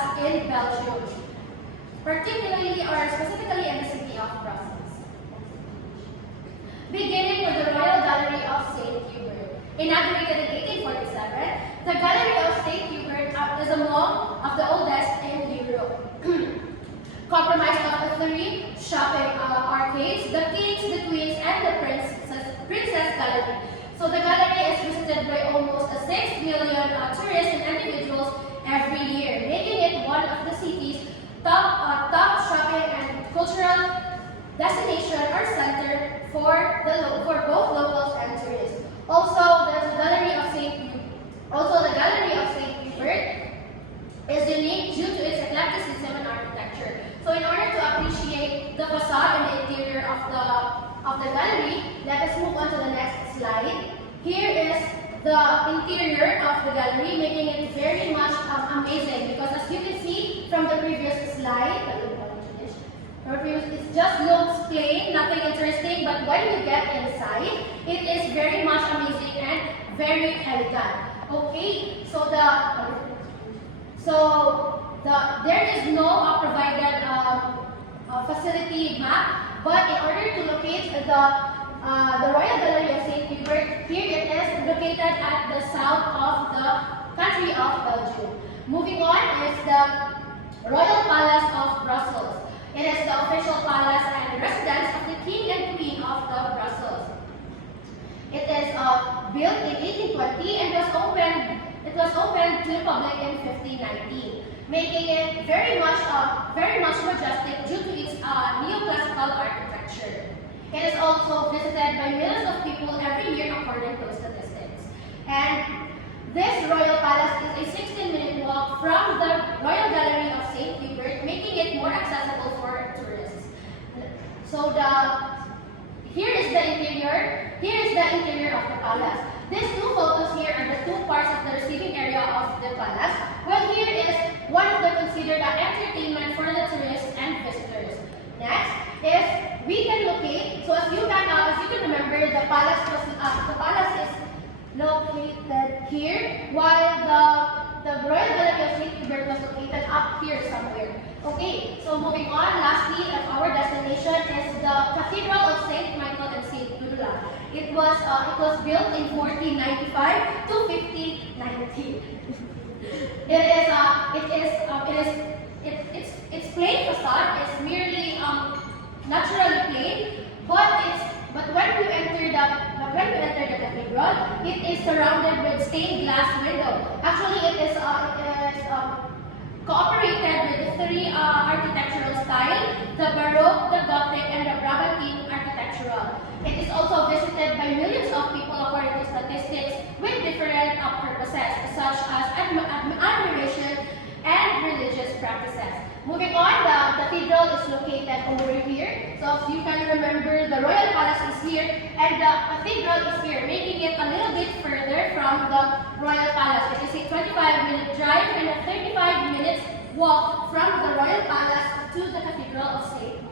palace in Belgium, particularly or specifically in the city of Brussels. Beginning with the Royal Gallery of St. Hubert. Inaugurated in 1847, the Gallery of St. Hubert is among of the oldest in Europe. Comprised of the three shopping arcades, the Kings, the Queens, and the Princess Gallery. So the gallery is visited by almost 6 million tourists and individuals every year, making it one of the city's top shopping and cultural destination or center for both locals and tourists. Also, there's the Gallery of St. Hubert is unique due to its eclecticism and architecture. So in order to appreciate the facade and the interior of the gallery, let us move on to the next slide. Here is the interior of the gallery, making it very much amazing because as you can see from the previous slide, it just looks plain, nothing interesting, but when you get inside, it is very much amazing and very elegant. Okay, there is no provided facility map, but in order to locate the Royal Gallery of St. Hubert, here it is located at the south of the country of Belgium. Moving on is the Royal Palace of Brussels. It is the official palace and residence of the King and Queen of the Brussels. It is built in 1820 and was opened to the public in 1519, making it very much majestic due to its neoclassical architecture. It is also visited by millions of people every year according to statistics. And this royal palace is a 16-minute walk from the Royal Gallery of St. Hubert, making it more accessible for tourists. So here is the interior of the palace. These two photos here are the two parts of the receiving area of the palace. Well, here is one of the considered entertainment for the tourists and visitors. Next is we can locate. So as you can remember, the palace is located here, while the Royal Gallery of St. Hubert was located up here somewhere. Okay, so moving on, lastly, our destination is the Cathedral of St. Michael and St. Gudula. It was built in 1495 to 1519. Its plain facade is merely naturally plain, but when we enter the cathedral, it is surrounded with stained glass window. Actually, it is cooperated with the three architectural style: the Baroque, the Gothic, and the Bramantine architectural. It is also visited by millions of people according to statistics with different purposes, such as admiration and religious practices. Moving on, the cathedral is located over here. So as you can remember, the Royal Palace is here and the cathedral is here, making it a little bit further from the Royal Palace. It is a 25-minute drive and a 35 minutes walk from the Royal Palace to the Cathedral of St.